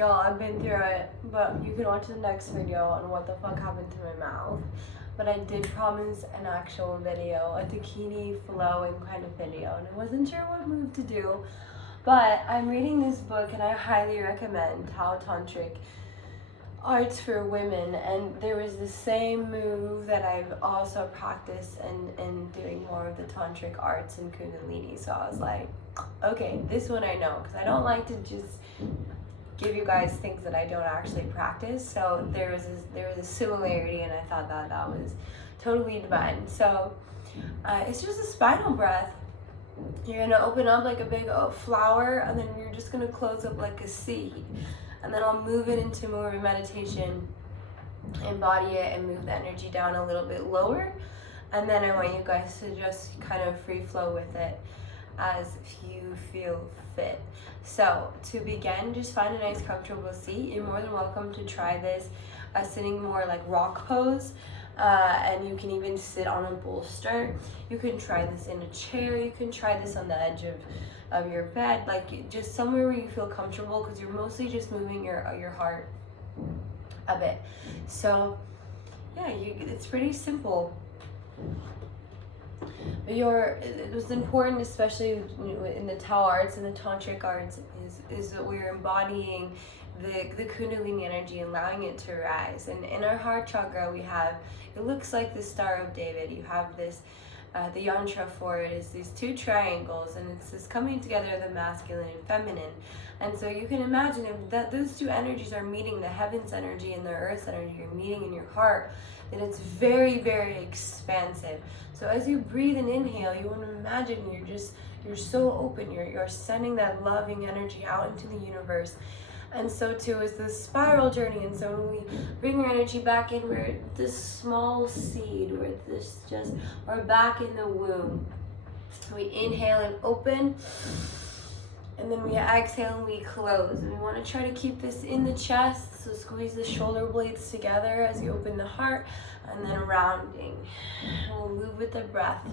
Y'all, I've been through it, but you can watch the next video on what the fuck happened to my mouth. But I did promise an actual video, a Dakini flowing kind of video, and I wasn't sure what move to do. But I'm reading this book, and I highly recommend How Tantric Arts for Women. And there was the same move that I've also practiced and doing more of the Tantric arts and Kundalini. So I was like, okay, this one I know, because I don't like to just give you guys things that I don't actually practice. So there was a similarity, and I thought that was totally divine. So it's just a spinal breath. You're gonna open up like a big flower, and then you're just gonna close up like a seed, and then I'll move it into more of a meditation, embody it, and move the energy down a little bit lower, and then I want you guys to just kind of free flow with it as you feel fit. So to begin, just find a nice comfortable seat. You're more than welcome to try this sitting more like rock pose, and you can even sit on a bolster. You can try this in a chair. You can try this on the edge of your bed, like just somewhere where you feel comfortable, because you're mostly just moving your heart a bit. So yeah, it's pretty simple. It was important, especially in the Tao arts and the Tantric arts, is that we're embodying the Kundalini energy, allowing it to rise. And in our heart chakra, we have, it looks like the Star of David. You have this, the yantra for it is these two triangles, and it's this coming together of the masculine and feminine. And so you can imagine if that those two energies are meeting, the heaven's energy and the earth's energy are meeting in your heart, then it's very, very expansive. So as you breathe and inhale, you want to imagine you're so open, you're sending that loving energy out into the universe. And so too is the spiral journey. And so when we bring our energy back in, we're this small seed, we're back in the womb. We inhale and open, and then we exhale and we close. And we want to try to keep this in the chest, so squeeze the shoulder blades together as you open the heart, and then rounding. And we'll move with the breath.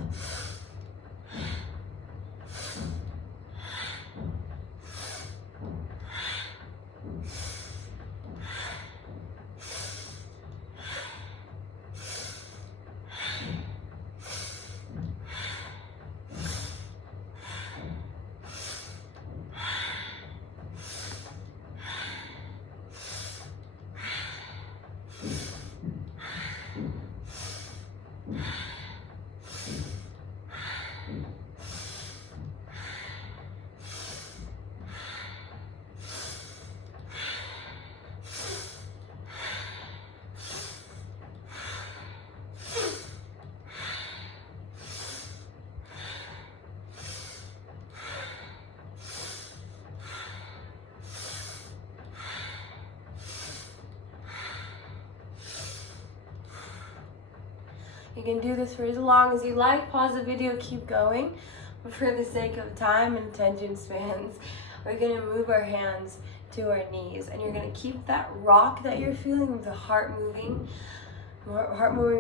You can do this for as long as you like. Pause the video, keep going. But for the sake of time and attention spans, we're gonna move our hands to our knees, and you're gonna keep that rock that you're feeling with the heart moving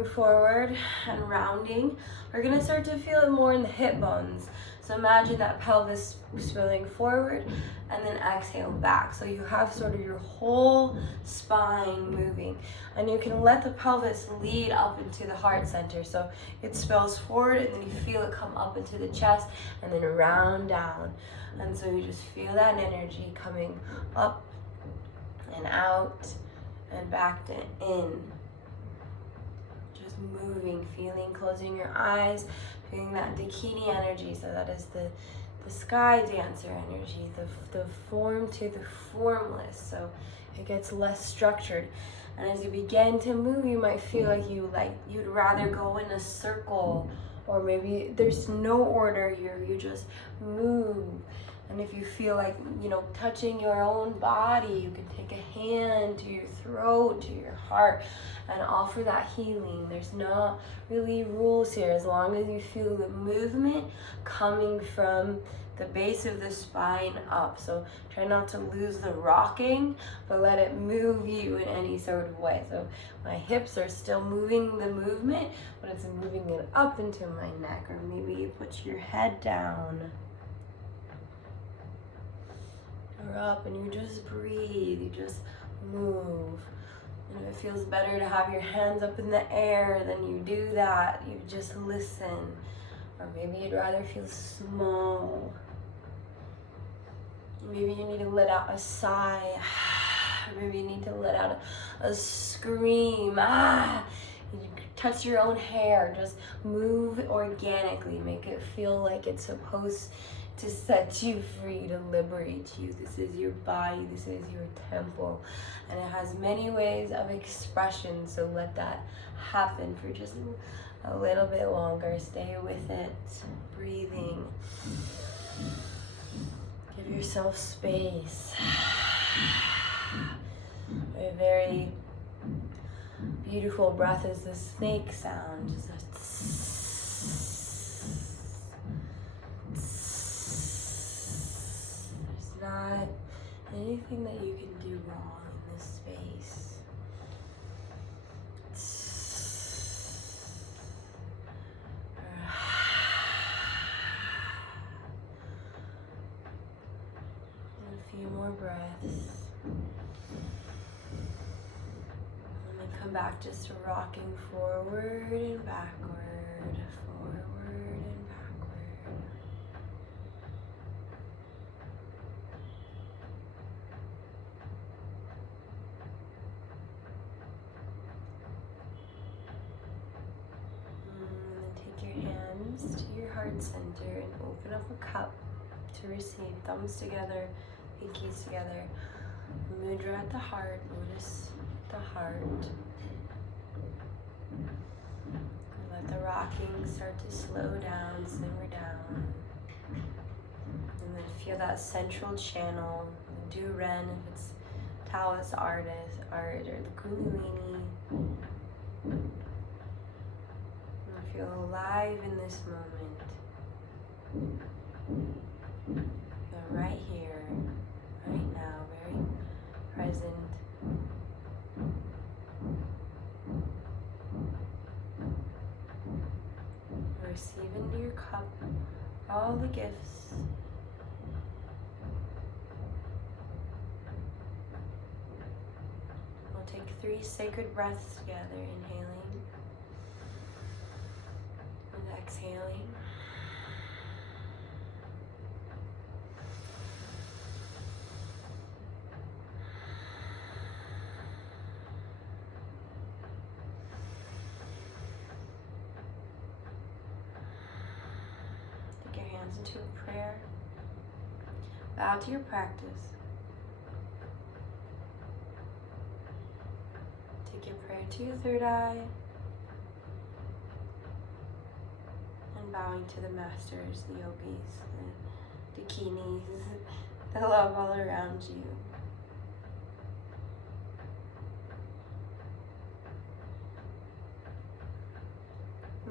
forward and rounding. We're gonna start to feel it more in the hip bones. So imagine that pelvis spilling forward, and then exhale back. So you have sort of your whole spine moving, and you can let the pelvis lead up into the heart center. So it spills forward, and then you feel it come up into the chest, and then round down. And so you just feel that energy coming up and out and back to in. Just moving, feeling, closing your eyes, feeling that Dakini energy. So that is the sky dancer energy, the form to the formless. So it gets less structured. And as you begin to move, you might feel like you'd rather go in a circle, or maybe there's no order here, you just move. And if you feel like, touching your own body, you can take a hand to your throat, to your heart, and offer that healing. There's not really rules here, as long as you feel the movement coming from the base of the spine up. So try not to lose the rocking, but let it move you in any sort of way. So my hips are still moving the movement, but it's moving it up into my neck. Or maybe you put your head down. or up, and you just breathe, you just move. And if it feels better to have your hands up in the air, then you do that. You just listen. Or maybe you'd rather feel small. Maybe you need to let out a sigh. Or maybe you need to let out a scream. You touch your own hair. Just move organically. Make it feel like it's supposed to set you free, to liberate you. This is your body. This is your temple. And it has many ways of expression. So let that happen for just a little bit longer. Stay with it. Breathing. Give yourself space. A very beautiful breath is the snake sound. Just a There's not anything that you can do wrong in this space. A few more breaths. Back just to rocking forward and backward, forward and backward. And then take your hands to your heart center and open up a cup to receive. Thumbs together, pinkies together. Mudra at the heart, lotus at the heart. Let the rocking start to slow down, simmer down. And then feel that central channel, the Du-Ren if it's Taoist art, or the Kundalini. And feel alive in this moment. Feel right here, right now, very present. Receive into your cup all the gifts. We'll take 3 sacred breaths together, inhaling and exhaling. Into a prayer. Bow to your practice. Take your prayer to your third eye. And bowing to the masters, the yogis, the Dakinis, the love all around you.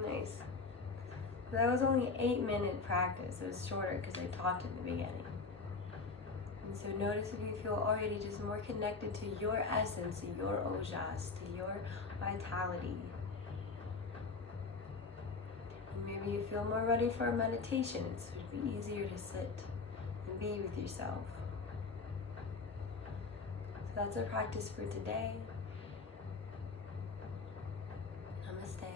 Nice. That was only an 8-minute practice. It was shorter because I talked at the beginning. And so notice if you feel already just more connected to your essence, to your ojas, to your vitality. And maybe you feel more ready for a meditation. It would be easier to sit and be with yourself. So that's our practice for today. Namaste.